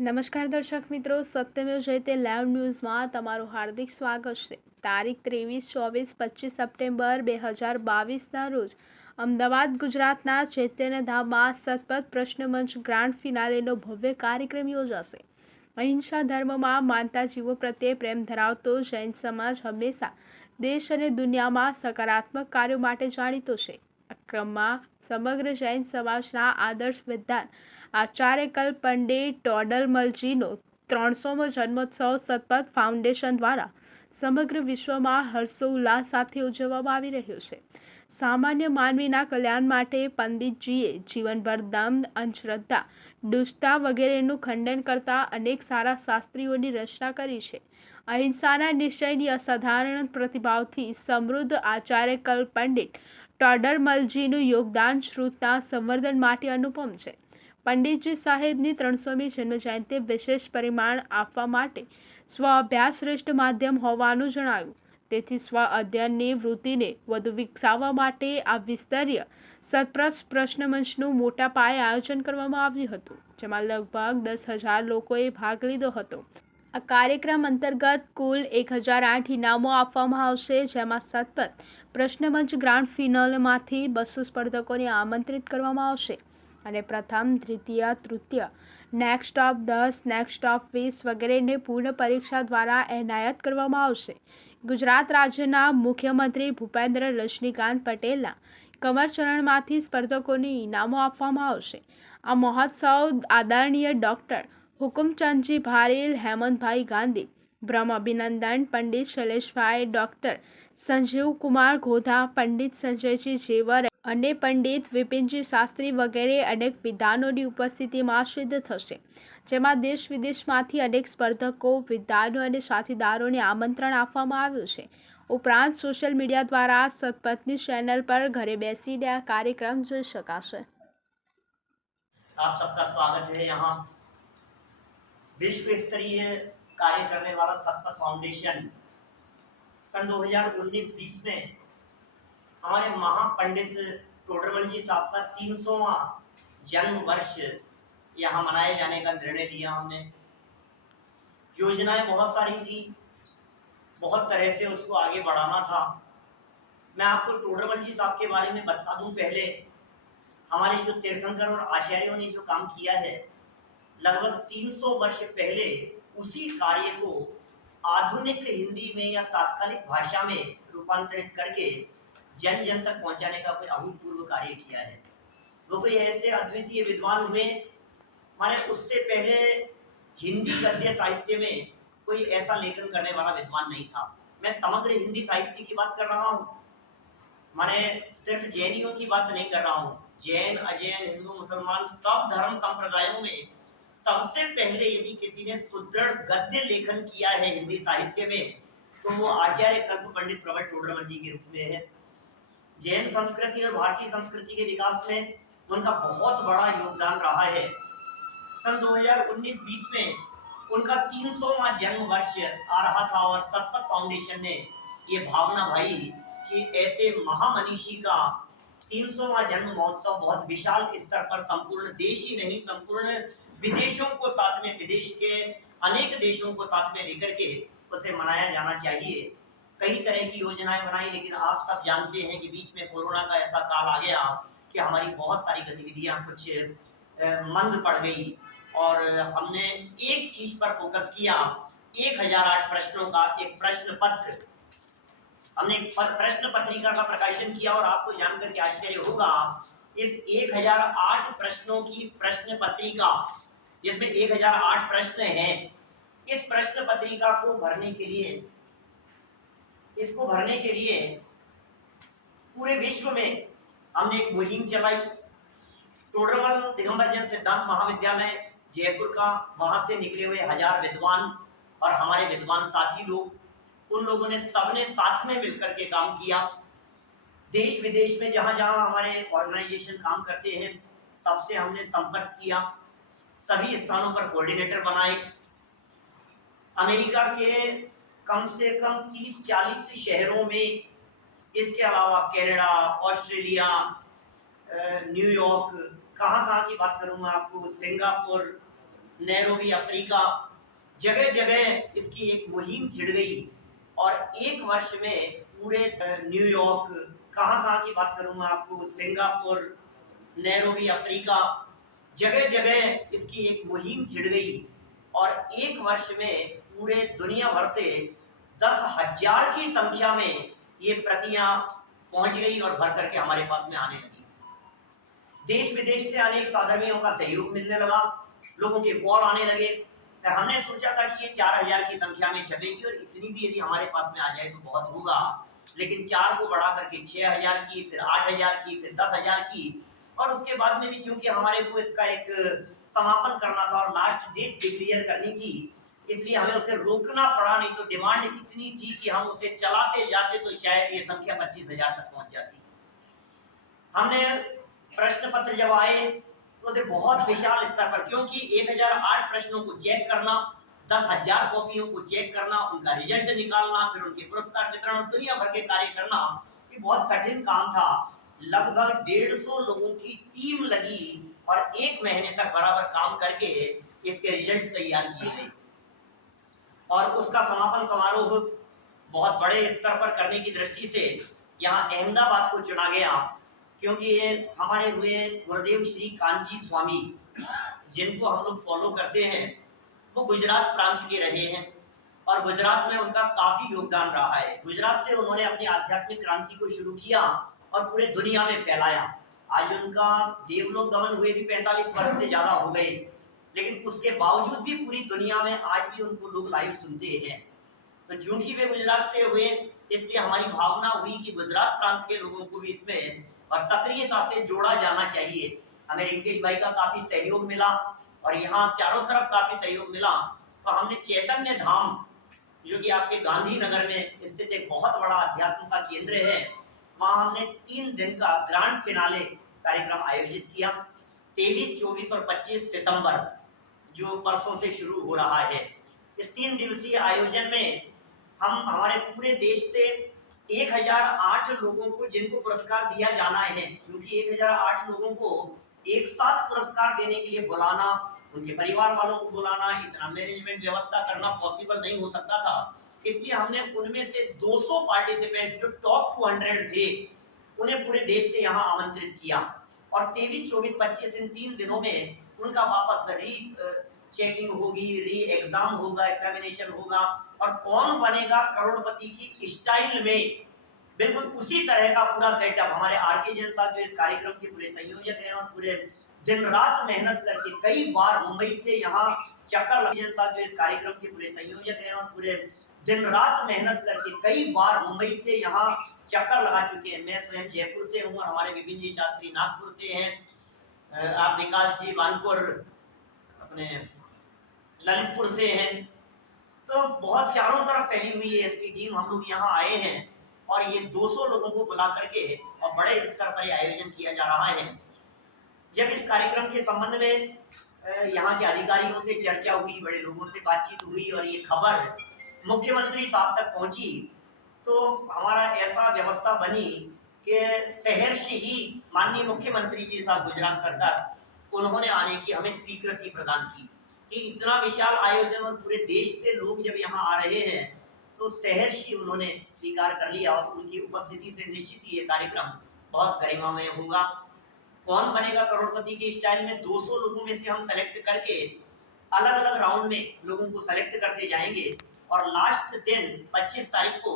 નમસ્કાર દર્શક મિત્રો, સત્યમેવ જયતે લાઈવ ન્યૂઝમાં તમારું હાર્દિક સ્વાગત છે. તારીખ 23, 24, 25 સપ્ટેમ્બર 2022ના રોજ અમદાવાદ ગુજરાતના ચૈતન્યધામમાં સતપથ પ્રશ્નમંચ ગ્રાન્ડ ફિનાલેનો ભવ્ય કાર્યક્રમ યોજાશે. અહિંસા ધર્મમાં માનતા જીવો પ્રત્યે પ્રેમ ધરાવતો જૈન સમાજ હંમેશા દેશ અને દુનિયામાં સકારાત્મક કાર્યો માટે જાણીતો છે. આ ક્રમમાં સમગ્ર જૈન સમાજના આદર્શ વિદ્વાન આચાર્ય કલ્પ પંડિત ટોડરમલજીનો 300મો જન્મોત્સવ સતપથ ફાઉન્ડેશન દ્વારા સમગ્ર વિશ્વમાં હર્ષોલ્લાસ સાથે ઉજવવામાં આવી રહ્યો છે. સામાન્ય માનવીના કલ્યાણ માટે પંડિતજીએ જીવનભર દમ, અંધશ્રદ્ધા, દુષ્ટતા વગેરેનું ખંડન કરતા અનેક સારા શાસ્ત્રીઓની રચના કરી છે. અહિંસાના નિશ્ચયની અસાધારણ પ્રતિભાવથી સમૃદ્ધ આચાર્ય કલ્પ પંડિત ટોડરમલજીનું યોગદાન શ્રુતના સંવર્ધન માટે અનુપમ છે. પંડિતજી સાહેબની 300મી જન્મજયંતિ વિશેષ પરિમાણ આપવા માટે સ્વ અભ્યાસ શ્રેષ્ઠ માધ્યમ હોવાનું જણાવ્યું. તેથી સ્વ અધ્યયનની વૃત્તિને વધુ વિકસાવવા માટે આ વિસ્તરીય સતપથ પ્રશ્નમંચનું મોટા પાયે આયોજન કરવામાં આવ્યું હતું, જેમાં લગભગ 10,000 લોકોએ ભાગ લીધો હતો. આ કાર્યક્રમ અંતર્ગત કુલ 1,008 ઇનામો આપવામાં આવશે, જેમાં સતપથ પ્રશ્નમંચ ગ્રાન્ડ ફિનાલેમાંથી 200 સ્પર્ધકોને આમંત્રિત કરવામાં આવશે અને પ્રથમ, દ્વિતીય, તૃતીય, નેક્સ્ટ ટોપ 10, નેક્સ્ટ ટોપ 20 વગેરેને પૂર્ણ પરીક્ષા દ્વારા એનાયત કરવામાં આવશે. ગુજરાત રાજ્યના મુખ્યમંત્રી ભૂપેન્દ્ર રજનીકાંત પટેલના કમરચરણમાંથી સ્પર્ધકોને ઇનામો આપવામાં આવશે. આ મહોત્સવ આદરણીય ડૉક્ટર હુકુમચંદજી ભારેલ, હેમંતભાઈ ગાંધી, બ્રહ્મ અભિનંદન પંડિત શૈલેષભાઈ, ડૉક્ટર સંજીવકુમાર ઘોધા, પંડિત સંજયજી જેવર અને પંડિત વિપિનજી શાસ્ત્રી વગેરે અનેક વિદ્વાનોની ઉપસ્થિતિમાં સિદ્ધ થશે, જેમાં દેશ વિદેશમાંથી અનેક સ્પર્ધકો, વિદ્વાનો અને સાથીદારોને આમંત્રણ આપવામાં આવ્યું છે. ઉપરાંત સોશિયલ મીડિયા દ્વારા સતપથની ચેનલ પર ઘરે બેસીને આ કાર્યક્રમ જોઈ શકાશે. आप सबका स्वागत है। यहाँ विश्व स्तरीय कार्य करने वाला सतपथ फाउंडेशन सन 2019-20 में हमारे महापंडित टोडरमल जी साहब का 300वां जन्म वर्ष यहाँ मनाए जाने का निर्णय लिया हमने। योजनाएं बहुत सारी थी, बहुत तरह से उसको आगे बढ़ाना था। मैं आपको टोडरमल जी साहब के बारे में बता दूं पहले। हमारे जो तीर्थंकर और आचार्यों ने जो काम किया है, लगभग 300 वर्ष पहले उसी कार्य को आधुनिक हिंदी में या तात्कालिक भाषा में रूपांतरित करके जन जन तक पहुंचाने का कोई अभूतपूर्व कार्य किया है। वो कोई ऐसे अद्वितीय विद्वान हुए, माने उससे पहले हिंदी गद्य साहित्य में कोई ऐसा लेखन करने वाला विद्वान नहीं था। मैं समग्र हिंदी साहित्य की बात कर रहा हूँ, माने सिर्फ जैनियों की बात नहीं कर रहा हूँ। जैन, अजैन, हिंदू, मुसलमान सब धर्म संप्रदायों में सबसे पहले यदि किसी ने सुदृढ़ गद्य लेखन किया है हिंदी साहित्य में, तो वो आचार्य कल्प पंडित प्रवट टोडरमल जी के रूप में है। जैन संस्कृति और भारतीय संस्कृति के विकास में उनका बहुत बड़ा योगदान रहा है। सन 2019-20 में उनका 300वां जन्म वर्ष आ रहा था और सतपथ फाउंडेशन ने ये भावना भाई कि ऐसे महामनीषी का 300वां जन्म महोत्सव बहुत विशाल स्तर पर संपूर्ण देश ही नहीं, संपूर्ण विदेशों को साथ में, विदेश के अनेक देशों को साथ में लेकर के उसे मनाया जाना चाहिए। कई तरह की योजनाएं बनाई, लेकिन आप सब जानते हैं कि बीच में कोरोना का ऐसा काल आ गया कि हमारी बहुत सारी गतिविधियां कुछ मंद पड़ गई और हमने एक चीज पर फोकस किया। 1008 प्रश्नों का एक प्रश्न पत्र, हमने एक प्रश्न पत्रिका का प्रकाशन किया और आपको जानकर के आश्चर्य होगा, इस 1008 प्रश्नों की प्रश्न पत्रिका, जिसमें 1008 प्रश्न हैं, इस प्रश्न पत्रिका को भरने के लिए, इसको भरने के लिए पूरे विश्व में हमने एक मुहिम चलाई। टोडरमल दिगंबर जैन सिद्धांत महाविद्यालय जयपुर का, वहां से निकले हुए 1000 विद्वान और हमारे विद्वान साथी लोग, उन लोगों ने सबने साथ में मिलकर के काम किया। देश विदेश में जहां जहां हमारे ऑर्गेनाइजेशन काम करते हैं, सबसे हमने संपर्क किया, सभी स्थानों पर कोऑर्डिनेटर बनाए। अमेरिका के कम से कम 30-40 शहरों में, इसके अलावा कनाडा, ऑस्ट्रेलिया, न्यूयॉर्क, कहाँ की बात करूँ मैं आपको, सिंगापुर, नैरोबी अफ्रीका, जगह जगह इसकी एक मुहिम छिड़ गई और एक वर्ष में पूरे न्यूयॉर्क, कहाँ कहाँ की बात करूँ मैं आपको, सिंगापुर, नैरोबी अफ्रीका, जगह जगह इसकी एक मुहिम छिड़ गई और एक वर्ष में पूरे दुनिया भर से 10,000 की संख्या में ये प्रतियां पहुंच गई और भर करके हमारे पास में आने लगी। देश विदेश से अनेक साधर्मियों का सहयोग मिलने लगा, लोगों के कॉल आने लगे। तो हमने सोचा था कि ये 4,000 की संख्या में छपेगी और इतनी भी यदि हमारे पास में आ जाए तो बहुत होगा, लेकिन 4 को बढ़ा करके 6,000 की, फिर 8,000 की, फिर 10,000 की और उसके बाद में भी क्योंकि हमारे को इसका एक समापन करना था और लास्ट डेट डिक्लेयर करनी थी, इसलिए हमें उसे रोकना पड़ा, नहीं तो डिमांड इतनी थी कि हम उसे चलाते जाते तो शायद ये संख्या 25,000 तक पहुंच जाती। हमने प्रश्न पत्र जब आए तो उसे बहुत विशाल स्तर पर, क्योंकि 1008 प्रश्नों को चेक करना, 10,000 कॉपियों को चेक करना, उनका रिजल्ट निकालना, फिर उनके पुरस्कार वितरण और दुनिया भर के कार्य करना, ये बहुत कठिन काम था। लगभग 150 लोगों की टीम लगी और 1 महीने तक बराबर काम करके इसके रिजल्ट तैयार किए गए और उसका समापन समारोह बहुत बड़े स्तर पर करने की दृष्टि से यहाँ अहमदाबाद को चुना गया, क्योंकि ये हमारे हुए गुरुदेव श्री कांची स्वामी, जिनको हम लोग फॉलो करते हैं, वो गुजरात प्रांत के रहे हैं और गुजरात में उनका काफी योगदान रहा है। गुजरात से उन्होंने अपनी आध्यात्मिक क्रांति को शुरू किया और पूरे दुनिया में फैलाया। आज उनका देवलोक गमन हुए भी 45 वर्ष से ज्यादा हो गए, लेकिन उसके बावजूद भी पूरी दुनिया में आज भी उनको लोग लाइव सुनते हैं। तो चूंकि वे गुजरात से हुए, इसलिए हमारी भावना हुई कि गुजरात प्रांत के लोगों को भी इसमें और सक्रियता से जोड़ा जाना चाहिए। हमें रिंकेश भाई का काफी सहयोग मिला और यहाँ चारों तरफ काफी सहयोग मिला, तो हमने चैतन्य धाम, जो कि आपके गांधीनगर में स्थित एक बहुत बड़ा अध्यात्म का केंद्र है, वहां हमने 3 दिन का ग्रांड फिनाले कार्यक्रम आयोजित किया। 23, 24 और 25 सितंबर, जो परसों से शुरू हो रहा है। इस 3 दिवसीय आयोजन में हम हमारे पूरे देश से 1008 लोगों को, जिनको पुरस्कार दिया जाना है, क्योंकि 1008 लोगों को एक साथ पुरस्कार देने के लिए बुलाना, उनके परिवार वालों को बुलाना, इतना मैनेजमेंट व्यवस्था करना पॉसिबल नहीं हो सकता था, इसलिए हमने उनमें से 200 पार्टिसिपेंट्स जो टॉप 200 थे, उन्हें पूरे देश से यहाँ आमंत्रित किया और 23, 24, 25 इन 3 दिनों में उनका वापस री चेकिंग होगी, री एग्जाम होगा, एग्जामिनेशन होगा और कौन बनेगा करोड़पति की स्टाइल में, बिल्कुल उसी तरह का पूरा सेटअप। हमारे आरके जैन साहब जो इस कार्यक्रम के पूरे संयोजक हैं और पूरे दिन रात मेहनत करके कई बार मुंबई से यहाँ चक्कर जैन साहब जो इस कार्यक्रम के पूरे संयोजक हैं और पूरे दिन रात मेहनत करके कई बार मुंबई से यहाँ चक्कर लगा चुके हैं। मैं स्वयं जयपुर से हूँ और हमारे विपिन जी शास्त्री नागपुर से हैं, आप विकास जी बानपुर अपने ललितपुर से हैं, तो बहुत चारों तरफ फैली हुई है इसकी टीम। हम लोग यहाँ आए हैं और ये 200 लोगों को बुला करके और बड़े स्तर पर आयोजन किया जा रहा है। जब इस कार्यक्रम के संबंध में यहाँ के अधिकारियों से चर्चा हुई, बड़े लोगों से बातचीत हुई और ये खबर मुख्यमंत्री साहब तक पहुंची, तो हमारा ऐसा व्यवस्था बनी कि शहर से ही माननीय मुख्यमंत्री जी साहब गुजरात सरकार, उन्होंने आने की हमें स्वीकृति प्रदान की कि इतना विशाल आयोजन और पूरे देश से लोग जब यहाँ आ रहे हैं, तो शहर से उन्होंने स्वीकार कर लिया और उनकी उपस्थिति से निश्चित ही ये कार्यक्रम बहुत गरिमामय होगा। कौन बनेगा करोड़पति के स्टाइल में 200 लोगों में से हम सेलेक्ट करके अलग अलग राउंड में लोगों को सेलेक्ट करते जाएंगे और लास्ट दिन 25 तारीख को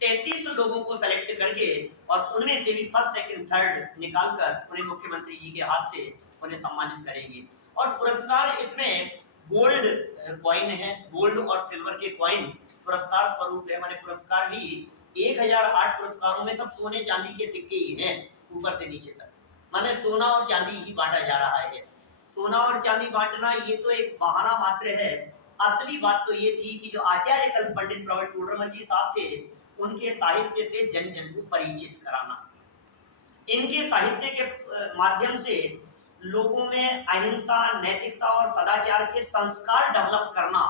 33 लोगों को सेलेक्ट करके और उनमें से भी फर्स्ट, सेकंड, थर्ड निकालकर उन्हें मुख्यमंत्री जी के हाथ से उन्हें सम्मानित करेंगे। और पुरस्कार इसमें गोल्ड कॉइन है, गोल्ड और सिल्वर के कॉइन पुरस्कार स्वरूप है। माने पुरस्कार भी 1008 पुरस्कारों में सब सोने चांदी के सिक्के ही हैं, ऊपर से नीचे तक, माने सोना और चांदी ही बांटा जा रहा है। सोना और चांदी बांटना ये तो एक बहाना मात्र है, असली बात तो ये थी कि जो आचार्य कल्प पंडित प्रवट टोडरमल जी साहब थे, उनके साहित्य से जन जन को परिचित कराना, इनके साहित्य के माध्यम से लोगों में अहिंसा, नैतिकता और सदाचार के संस्कार डेवलप करना।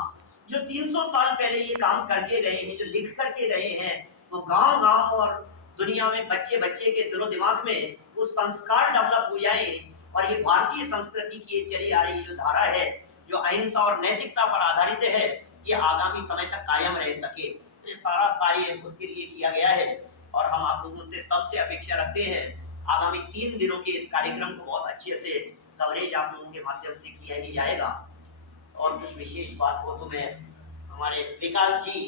जो 300 साल पहले ये काम करके गए हैं, जो लिख करके गए हैं, वो गांव गांव और दुनिया में बच्चे बच्चे के दिलो दिमाग में वो संस्कार डेवलप हो जाए और ये भारतीय संस्कृति की चली आ रही जो धारा है, जो अहिंसा और नैतिकता पर आधारित है, ये आगामी समय तक कायम रह सके। ये सारा कार्य उसके लिए किया गया है और हम आप लोगों से सबसे अपेक्षा रखते हैं आगामी 3 दिनों के इस कार्यक्रम को बहुत अच्छे से कवरेज आप लोगों के माध्यम से किया ही जाएगा। और कुछ विशेष बात हो तो मैं हमारे विकास जी